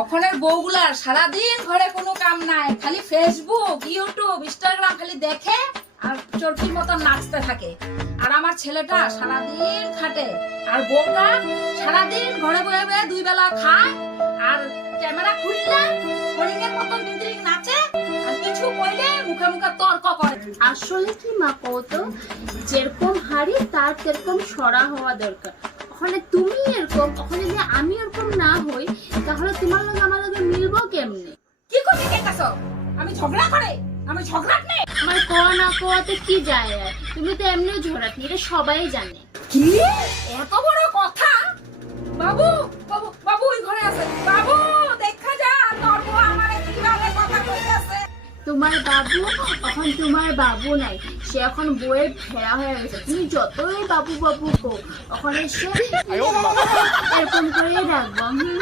ওখানের বউগুলার সারাদিন ঘরে কোনো কাম নাই, খালি ফেসবুক ইউটিউব ইনস্টাগ্রাম খালি দেখে আর চরকির মতন নাচতে থাকে। আর আমার ছেলেটা সারাদিন খাটে, আর বউটা সারাদিন ঘরে বয়ে বয়ে দুই বেলা খায়, আর ক্যামেরা খুললে হরিণের মতন বিদ্রিক নাচে, আর কিছু কইলে মুখে মুখে তর্ক করে। আসলে কি মা কত যেরকম হাড়ি, তার সেরকম সরা হওয়া দরকার। ওখানে তুমি এরকম, ওখানে যদি আমি তোমার আমার লগে মিলবো কেমনে? কি করতে চাইতাছ আমি ঝগড়া করে? আমি ঝগড়া নেই আমার কোয়া না কোয়াতে কি যায় আর? তুমি তো এমনিও ঝরাট এটা সবাই জানে। কি? এত বড় কথা? বাবু বাবু বাবু ওই ঘরে আছে। বাবু দেখা যা তোর বউ আমারে কীভাবে কথা কইতাছে তোমার বাবু? এখন তোমার বাবু নাই। সে এখন বইয়ের ভেড়া হয়ে গেছে। তুমি যতই বাবু বাবু কো ওখানে সে এরকম করেই রাখব। হুম